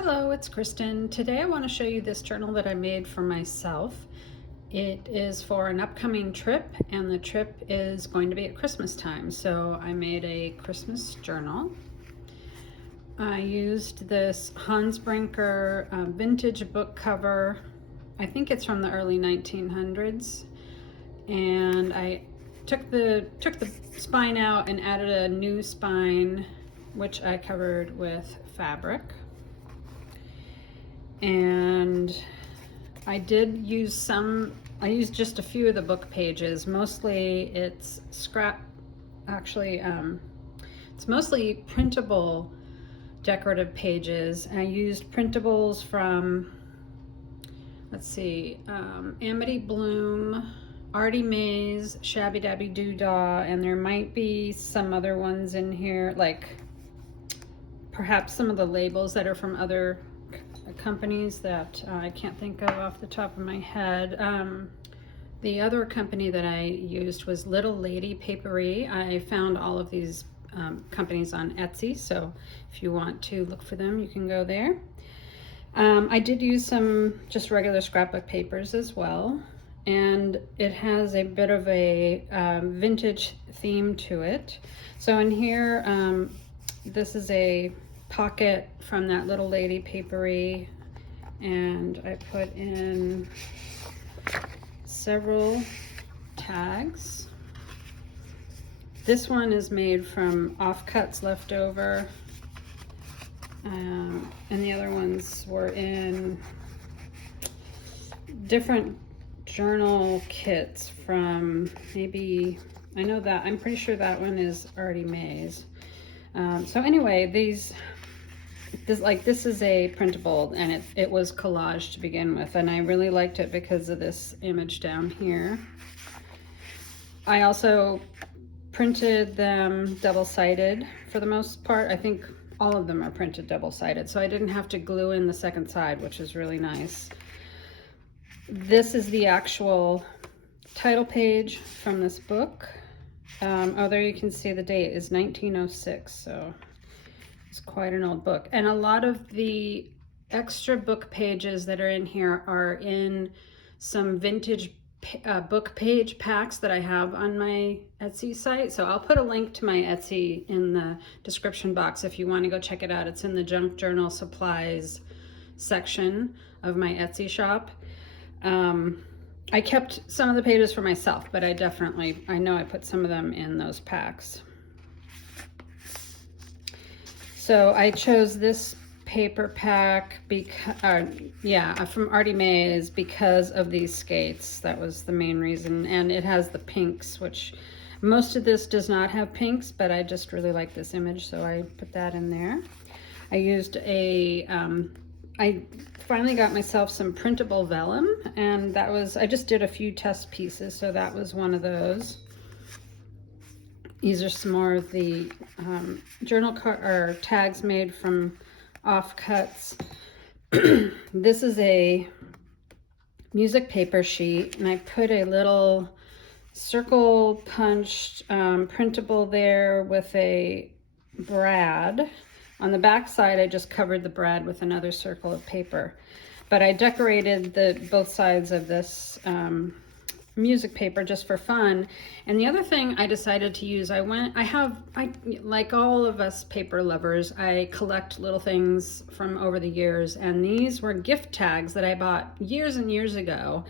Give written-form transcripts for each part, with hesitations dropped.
Hello, it's Kristen. Today I want to show you this journal that I made for myself. It is for an upcoming trip, and the trip is going to be at Christmas time. So I made a Christmas journal. I used this Hans Brinker vintage book cover. I think it's from the early 1900s. And I took the spine out and added a new spine, which I covered with fabric. And I did use I used just a few of the book pages. Mostly it's scrap, actually, it's mostly printable decorative pages. I used printables from, let's see, Amity Bloom, Artie Mays, Shabby Dabby Doodah, and there might be some other ones in here, like perhaps some of the labels that are from other companies that I can't think of off the top of my head. The other company that I used was Little Lady Papery. I found all of these companies on Etsy, so if you want to look for them, you can go there. I did use some just regular scrapbook papers as well, and it has a bit of a vintage theme to it. So in here, this is a pocket from that Little Lady Papery, and I put in several tags. This one is made from offcuts left over, and the other ones were in different journal kits from maybe, I'm pretty sure that one is Artie Mays. So anyway, this is a printable, and it was collage to begin with, and I really liked it because of this image down here. I also printed them double-sided for the most part. I think all of them are printed double-sided, so I didn't have to glue in the second side, which is really nice. This is the actual title page from this book. Oh, there you can see the date is 1906, so it's quite an old book. And a lot of the extra book pages that are in here are in some vintage book page packs that I have on my Etsy site. So I'll put a link to my Etsy in the description box if you want to go check it out. It's in the junk journal supplies section of my Etsy shop. I kept some of the pages for myself, but I know I put some of them in those packs. So I chose this paper pack from Artie Mays because of these skates. That was the main reason. And it has the pinks, which most of this does not have pinks, but I just really like this image, so I put that in there. I used I finally got myself some printable vellum, and I just did a few test pieces, so that was one of those. These are some more of the journal tags made from offcuts. This is a music paper sheet, and I put a little circle punched printable there with a brad. On the back side, I just covered the brad with another circle of paper. But I decorated both sides of this music paper just for fun. And the other thing I decided to use, like all of us paper lovers, I collect little things from over the years, and these were gift tags that I bought years and years ago.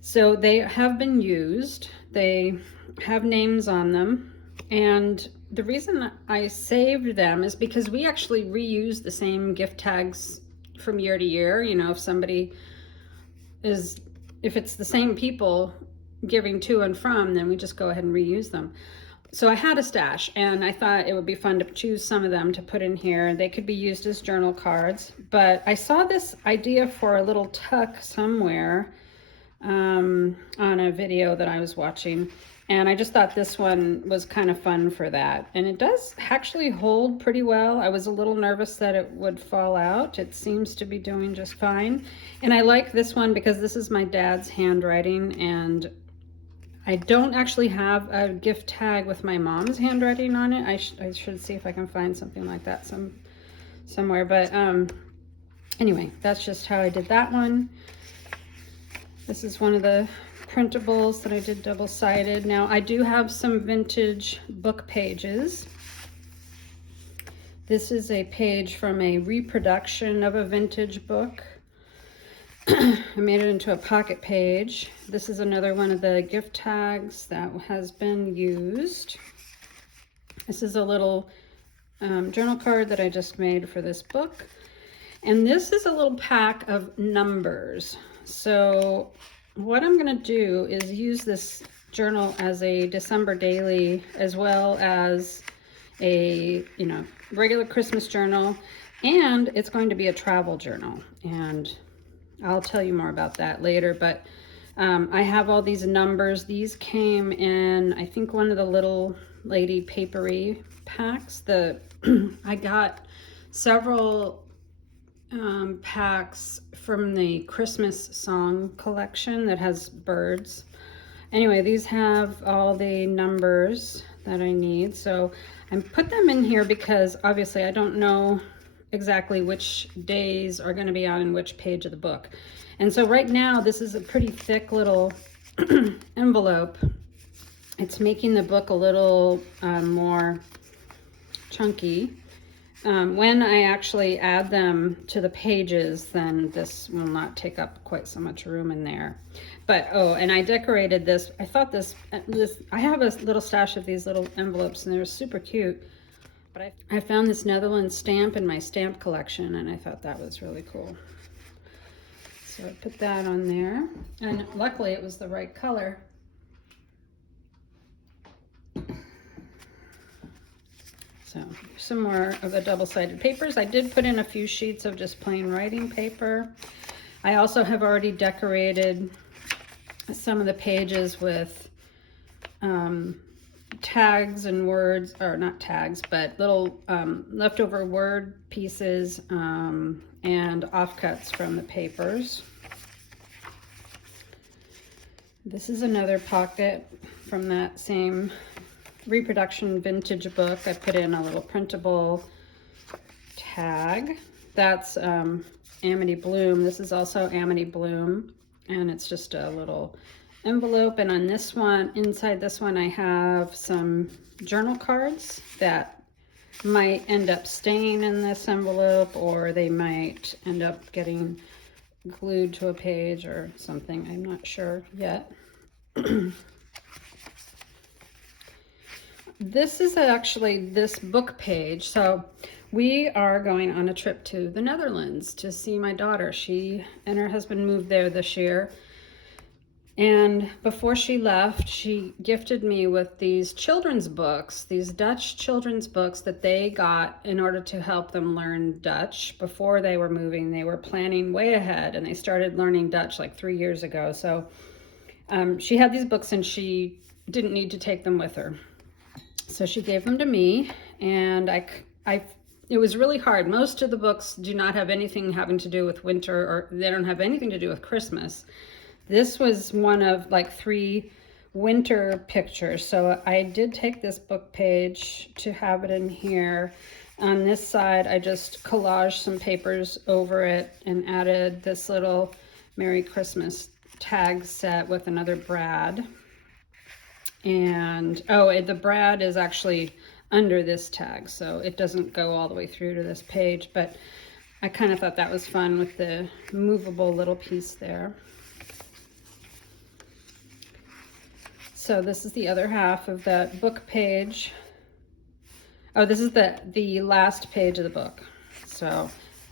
So they have been used, they have names on them, and the reason I saved them is because we actually reuse the same gift tags from year to year. You know, if it's the same people giving to and from, then we just go ahead and reuse them. So I had a stash, and I thought it would be fun to choose some of them to put in here. They could be used as journal cards, but I saw this idea for a little tuck somewhere on a video that I was watching, and I just thought this one was kind of fun for that. And it does actually hold pretty well. I was a little nervous that it would fall out. It seems to be doing just fine. And I like this one because this is my dad's handwriting, and I don't actually have a gift tag with my mom's handwriting on it. I should see if I can find something like that somewhere. But Anyway, that's just how I did that one. This is one of the printables that I did double-sided. Now I do have some vintage book pages. This is a page from a reproduction of a vintage book. I made it into a pocket page. This is another one of the gift tags that has been used. This is a little journal card that I just made for this book. And this is a little pack of numbers. So what I'm going to do is use this journal as a December daily, as well as a, regular Christmas journal, and it's going to be a travel journal. And I'll tell you more about that later, but I have all these numbers. These came in, I think, one of the little lady papery packs. I got several packs from the Christmas song collection that has birds. Anyway, these have all the numbers that I need. So I put them in here because obviously I don't know exactly which days are going to be on which page of the book. And so right now this is a pretty thick little envelope. It's making the book a little more chunky. When I actually add them to the pages, then this will not take up quite so much room in there. But, oh, and I decorated this. I thought I have a little stash of these little envelopes, and they're super cute. But I found this Netherlands stamp in my stamp collection, and I thought that was really cool. So I put that on there, and luckily it was the right color. So some more of the double-sided papers. I did put in a few sheets of just plain writing paper. I also have already decorated some of the pages with tags and words, or not tags, but little leftover word pieces and offcuts from the papers. This is another pocket from that same reproduction vintage book. I put in a little printable tag. That's Amity Bloom. This is also Amity Bloom, and it's just a little envelope. And on this one, inside this one, I have some journal cards that might end up staying in this envelope, or they might end up getting glued to a page or something. I'm not sure yet. This is actually this book page. So we are going on a trip to the Netherlands to see my daughter. She and her husband moved there this year. And before she left, she gifted me with these children's books, these Dutch children's books that they got in order to help them learn Dutch. Before they were moving, they were planning way ahead, and they started learning Dutch like 3 years ago. So she had these books and she didn't need to take them with her. So she gave them to me, and it was really hard. Most of the books do not have anything having to do with winter, or they don't have anything to do with Christmas. This was one of like 3 winter pictures. So I did take this book page to have it in here. On this side, I just collaged some papers over it and added this little Merry Christmas tag set with another brad. And the brad is actually under this tag, so it doesn't go all the way through to this page, but I kind of thought that was fun with the movable little piece there. So this is the other half of that book page. Oh, this is the last page of the book. So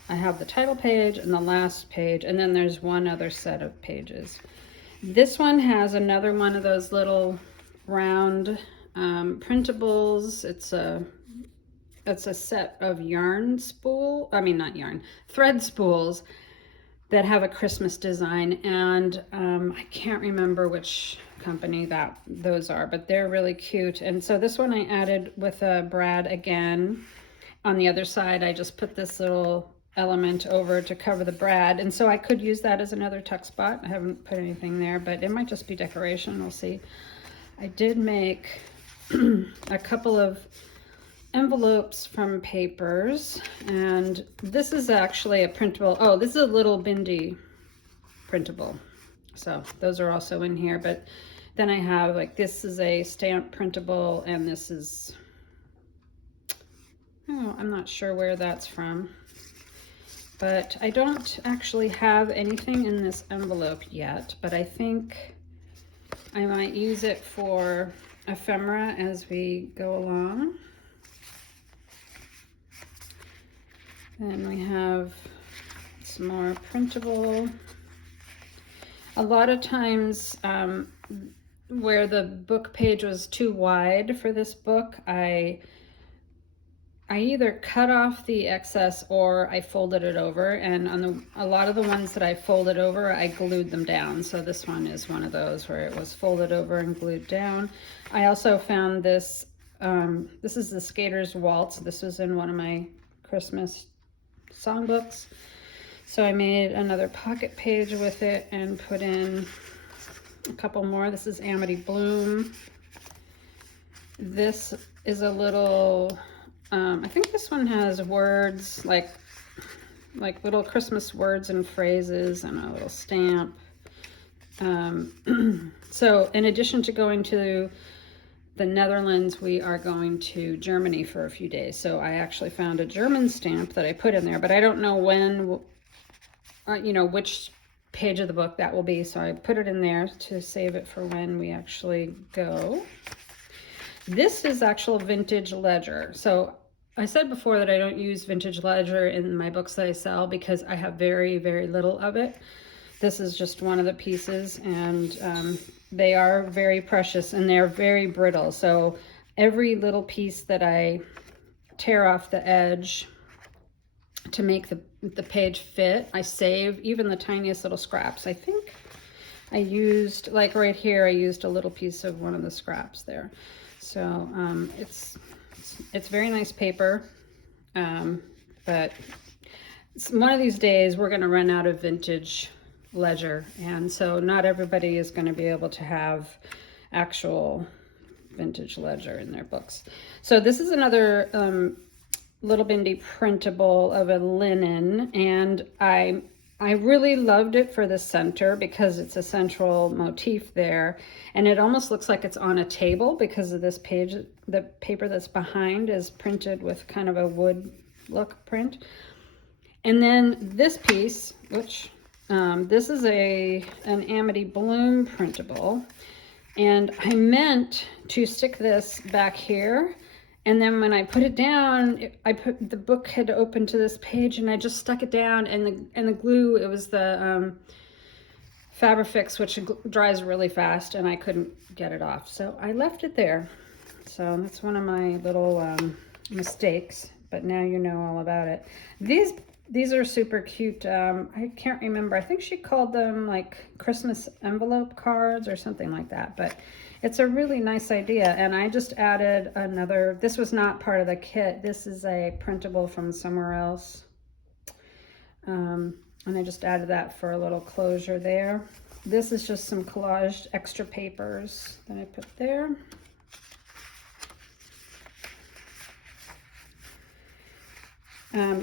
I have the title page and the last page, and then there's one other set of pages. This one has another one of those little round printables. It's a set of thread spools that have a Christmas design, and I can't remember which company those are, but they're really cute. And so this one I added with a brad again. On the other side, I just put this little element over to cover the brad, and so I could use that as another tuck spot. I haven't put anything there, but it might just be decoration. We'll see. I did make a couple of envelopes from Papers, and this is actually a printable. Oh, this is a little Bindi printable. So those are also in here, but then I have like, this is a stamp printable, and this is, oh, I'm not sure where that's from. But I don't actually have anything in this envelope yet, but I think I might use it for ephemera as we go along. Then we have some more printable. A lot of times where the book page was too wide for this book, I either cut off the excess or I folded it over, and on a lot of the ones that I folded over, I glued them down. So this one is one of those where it was folded over and glued down. I also found this, this is the Skater's Waltz. This was in one of my Christmas songbooks. So I made another pocket page with it and put in a couple more. This is Amity Bloom. This is a little, I think this one has words, like little Christmas words and phrases, and a little stamp. So in addition to going to the Netherlands, we are going to Germany for a few days. So I actually found a German stamp that I put in there, but I don't know when, you know, which page of the book that will be. So I put it in there to save it for when we actually go. This is actual vintage ledger. So I said before that I don't use vintage ledger in my books that I sell because I have very, very little of it. This is just one of the pieces, and they are very precious and they're very brittle. So every little piece that I tear off the edge to make the page fit, I save even the tiniest little scraps. I think I used, like right here, I used a little piece of one of the scraps there. So it's very nice paper, but one of these days we're going to run out of vintage ledger, and so not everybody is going to be able to have actual vintage ledger in their books. So this is another little Bindi printable of a linen, and I really loved it for the center because it's a central motif there, and it almost looks like it's on a table because of this page. The paper that's behind is printed with kind of a wood look print. And then this piece, which this is an Amity Bloom printable, and I meant to stick this back here, and then when I put it down, the book had opened to this page, and I just stuck it down, and the glue, it was the Fabrifix, which dries really fast, and I couldn't get it off, so I left it there. So that's one of my little mistakes, but now you know all about it. These are super cute. I can't remember. I think she called them like Christmas envelope cards or something like that, but it's a really nice idea. And I just added another, this was not part of the kit. This is a printable from somewhere else. And I just added that for a little closure there. This is just some collaged extra papers that I put there.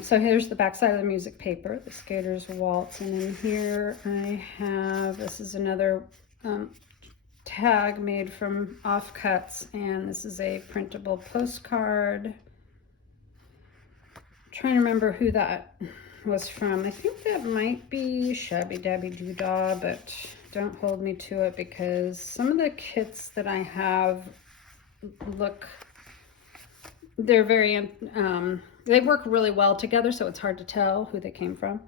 So here's the back side of the music paper, the Skater's Waltz, and in here I have, this is another tag made from offcuts, and this is a printable postcard. I'm trying to remember who that was from. I think that might be Shabby Dabby Doodah, but don't hold me to it because some of the kits that I have look, they're very, they work really well together, so it's hard to tell who they came from.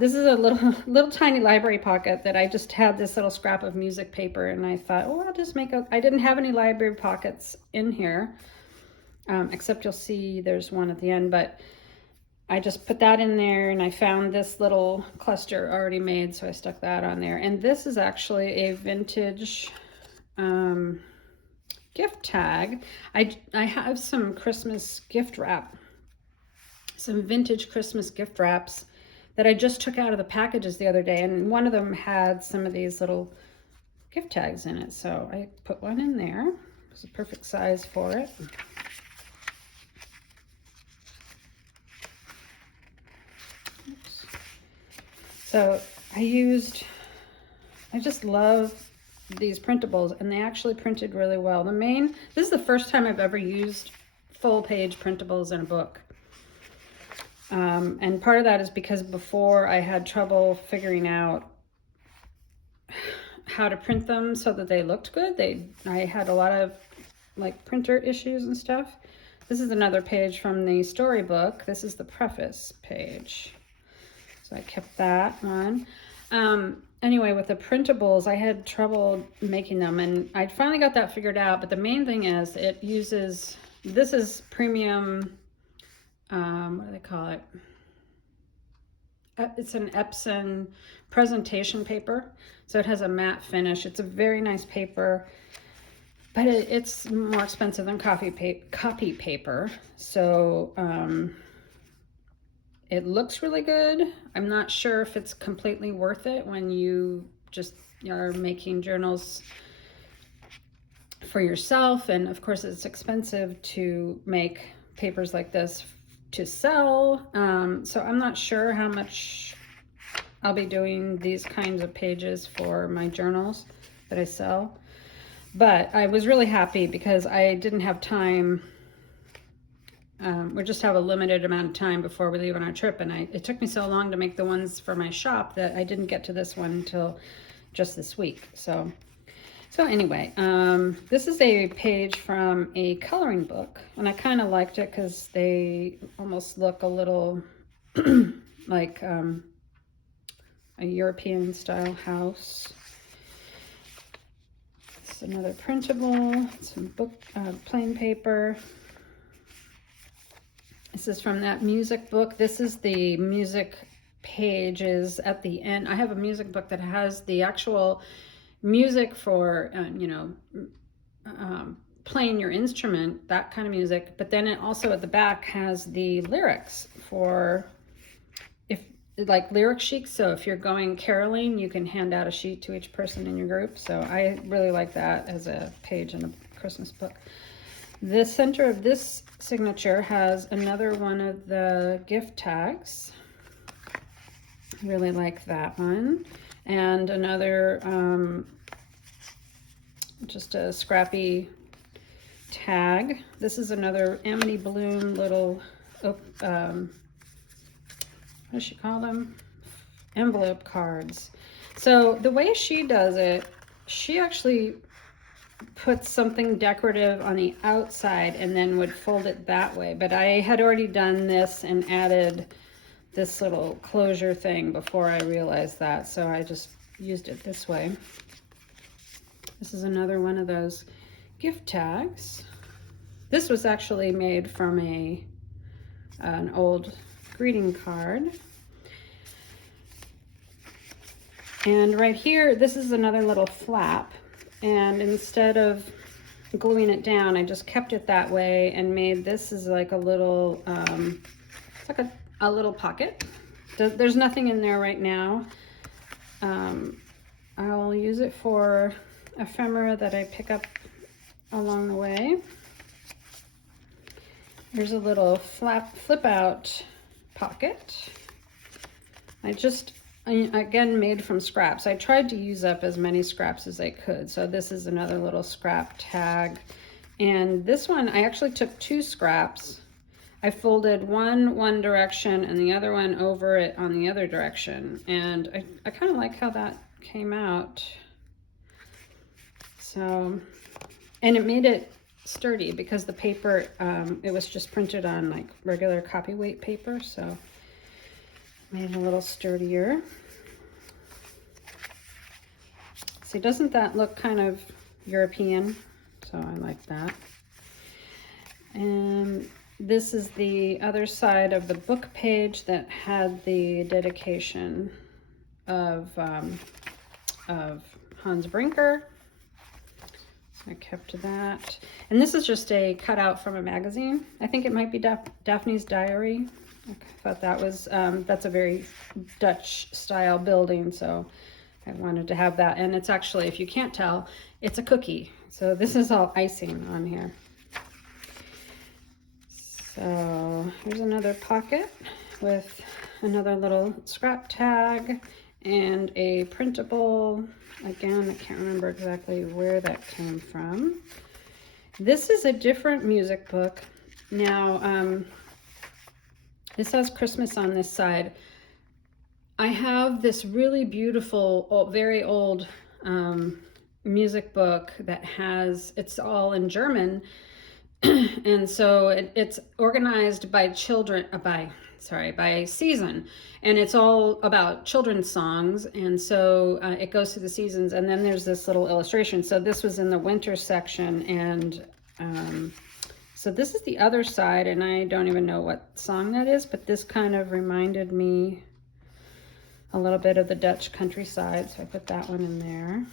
This is a little tiny library pocket that I just had this little scrap of music paper, and I thought, oh, I'll just make I didn't have any library pockets in here, except you'll see there's one at the end, but I just put that in there, and I found this little cluster already made, so I stuck that on there. And this is actually a vintage gift tag. I have some Christmas gift wrap, some vintage Christmas gift wraps that I just took out of the packages the other day, and one of them had some of these little gift tags in it, so I put one in there. It's a perfect size for it. So I just love these printables, and they actually printed really well. This is the first time I've ever used full page printables in a book. And part of that is because before I had trouble figuring out how to print them so that they looked good. I had a lot of like printer issues and stuff. This is another page from the storybook. This is the preface page. So I kept that one. Anyway, with the printables, I had trouble making them, and I finally got that figured out. But the main thing is this is premium, what do they call it? It's an Epson presentation paper. So it has a matte finish. It's a very nice paper, but it's more expensive than copy paper. So it looks really good. I'm not sure if it's completely worth it when you just are making journals for yourself. And of course, it's expensive to make papers like this to sell. So I'm not sure how much I'll be doing these kinds of pages for my journals that I sell. But I was really happy because I didn't have time. We just have a limited amount of time before we leave on our trip, and it took me so long to make the ones for my shop that I didn't get to this one until just this week. So anyway, this is a page from a coloring book, and I kind of liked it because they almost look a little like a European style house. This is another printable, some book, plain paper. This is from that music book. This is the music pages at the end. I have a music book that has the actual music for, playing your instrument, that kind of music. But then it also at the back has the lyrics for, like lyric sheets. So if you're going caroling, you can hand out a sheet to each person in your group. So I really like that as a page in a Christmas book. The center of this signature has another one of the gift tags. Really like that one. And another, just a scrappy tag. This is another Amity Bloom little, what does she call them? Envelope cards. So the way she does it, she actually puts something decorative on the outside and then would fold it that way. But I had already done this and added this little closure thing before I realized that. So I just used it this way. This is another one of those gift tags. This was actually made from an old greeting card. And right here, this is another little flap. And instead of gluing it down, I just kept it that way and made this is like a little, it's like a little pocket. There's nothing in there right now. I'll use it for ephemera that I pick up along the way. Here's a little flip out pocket. Again, made from scraps. I tried to use up as many scraps as I could. So this is another little scrap tag. And this one, I actually took 2 scraps. I folded one direction and the other one over it on the other direction. And I kind of like how that came out. So, and it made it sturdy because the paper, it was just printed on like regular copy weight paper. So made it a little sturdier. See, doesn't that look kind of European? So I like that. And this is the other side of the book page that had the dedication of Hans Brinker. So I kept that. And this is just a cutout from a magazine. I think it might be Daphne's Diary. I thought that was, that's a very Dutch style building, so I wanted to have that. And it's actually, if you can't tell, it's a cookie. So this is all icing on here. So here's another pocket with another little scrap tag, and a printable. Again, I can't remember exactly where that came from. This is a different music book. Now, this has Christmas on this side. I have this really beautiful, very old music book that it's all in German. And so it's organized by by season, and it's all about children's songs, and so it goes through the seasons, and then there's this little illustration. So this was in the winter section, and so this is the other side, and I don't even know what song that is, but this kind of reminded me a little bit of the Dutch countryside, so I put that one in there.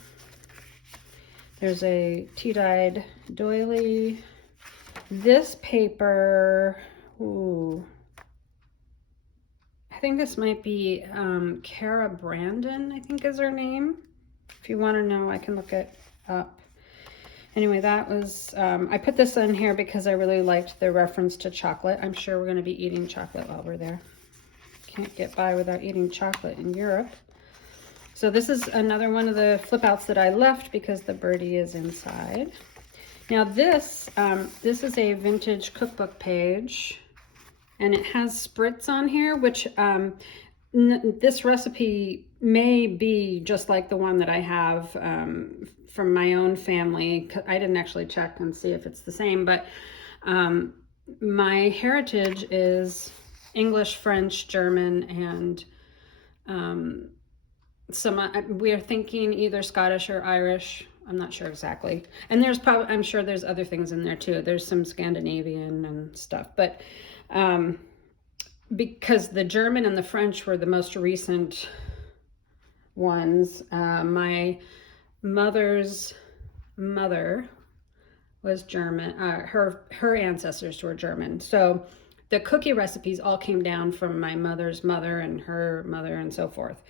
There's a tea-dyed doily. This paper, ooh, I think this might be Cara Brandon, I think is her name. If you want to know, I can look it up. Anyway, that was, I put this in here because I really liked the reference to chocolate. I'm sure we're going to be eating chocolate while we're there. Can't get by without eating chocolate in Europe. So this is another one of the flip outs that I left because the birdie is inside. Now this is a vintage cookbook page, and it has spritz on here, which this recipe may be just like the one that I have from my own family. I didn't actually check and see if it's the same, but my heritage is English, French, German, and we're thinking either Scottish or Irish. I'm not sure exactly. And I'm sure there's other things in there too. There's some Scandinavian and stuff, but because the German and the French were the most recent ones, my mother's mother was German. Her ancestors were German. So the cookie recipes all came down from my mother's mother and her mother and so forth.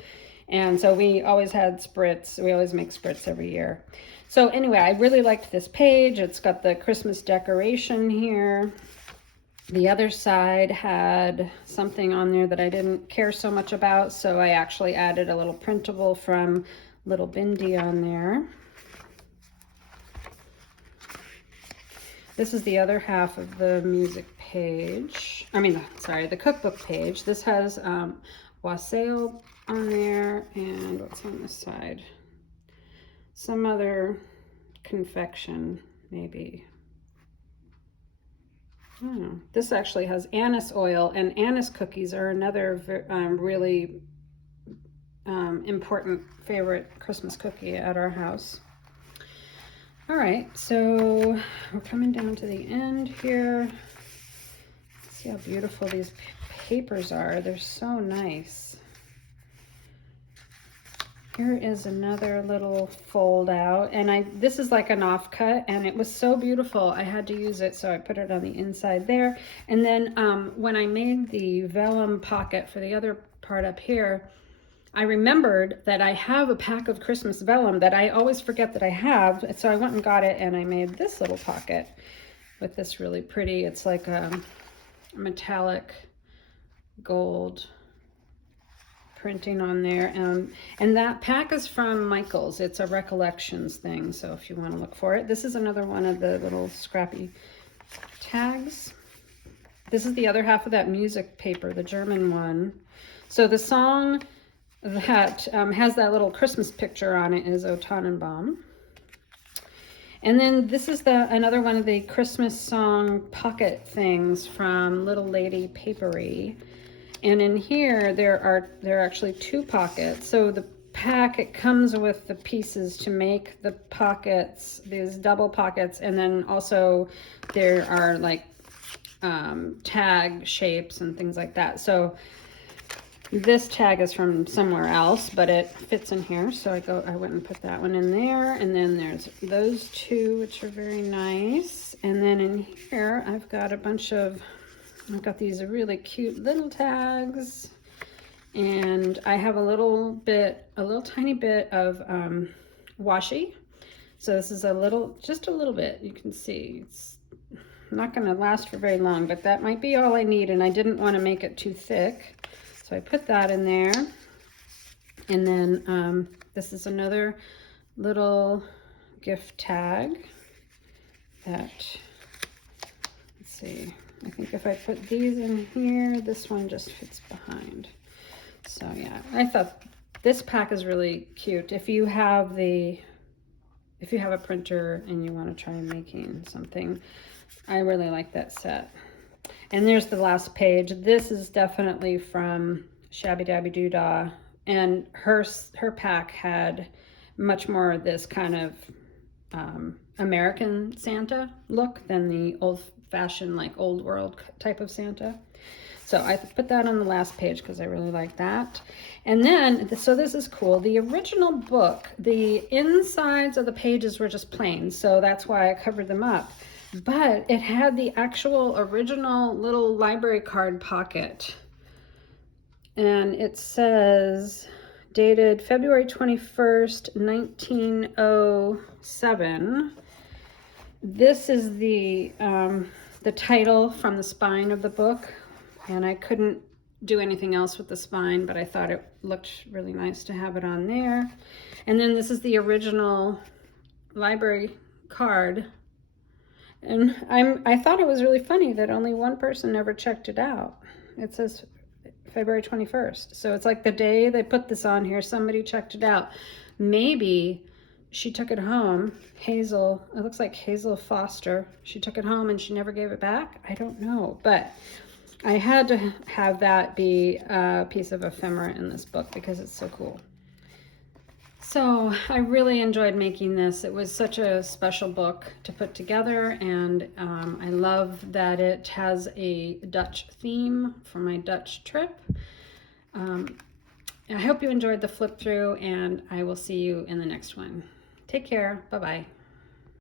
And so we always had spritz. We always make spritz every year. So anyway, I really liked this page. It's got the Christmas decoration here. The other side had something on there that I didn't care so much about, so I actually added a little printable from Little Bindi on there. This is the other half of the music page. The cookbook page. This has wassail on there, and what's on this side? Some other confection, maybe. I don't know. This actually has anise oil, and anise cookies are another really important favorite Christmas cookie at our house. All right, so we're coming down to the end here. See how beautiful these papers are. They're so nice. Here is another little fold out, and this is like an offcut, and it was so beautiful I had to use it, so I put it on the inside there. And then when I made the vellum pocket for the other part up here, I remembered that I have a pack of Christmas vellum that I always forget that I have, so I went and got it, and I made this little pocket with this really pretty, it's like a metallic gold printing on there, and that pack is from Michael's. It's a recollections thing, so if you want to look for it. This is another one of the little scrappy tags. This is the other half of that music paper, the German one. So the song that has that little Christmas picture on it is O Tannenbaum. And then this is another one of the Christmas song pocket things from Little Lady Papery. And in here, there are actually two pockets. So the pack, it comes with the pieces to make the pockets, these double pockets, and then also there are like tag shapes and things like that. So this tag is from somewhere else, but it fits in here. So I went and put that one in there. And then there's those two, which are very nice. And then in here, I've got these really cute little tags, and I have a little tiny bit of washi. So this is just a little bit. You can see it's not going to last for very long, but that might be all I need, and I didn't want to make it too thick. So I put that in there. And then this is another little gift tag that, let's see, I think if I put these in here, this one just fits behind. So yeah, I thought this pack is really cute. If you have a printer and you want to try making something, I really like that set. And there's the last page. This is definitely from Shabby Dabby Doodah, and her pack had much more of this kind of American Santa look than the old-fashioned, like old world type of Santa. So I put that on the last page because I really like that. And then, so this is cool. The original book, the insides of the pages were just plain, so that's why I covered them up. But it had the actual original little library card pocket. And it says, dated February 21st, 1907. This is the title from the spine of the book. And I couldn't do anything else with the spine, but I thought it looked really nice to have it on there. And then this is the original library card. And I thought it was really funny that only one person ever checked it out. It says February 21st. So it's like the day they put this on here, somebody checked it out. Maybe she took it home. Hazel, it looks like Hazel Foster. She took it home and she never gave it back. I don't know, but I had to have that be a piece of ephemera in this book because it's so cool. So I really enjoyed making this. It was such a special book to put together, and I love that it has a Dutch theme for my Dutch trip. I hope you enjoyed the flip through, and I will see you in the next one. Take care. Bye-bye.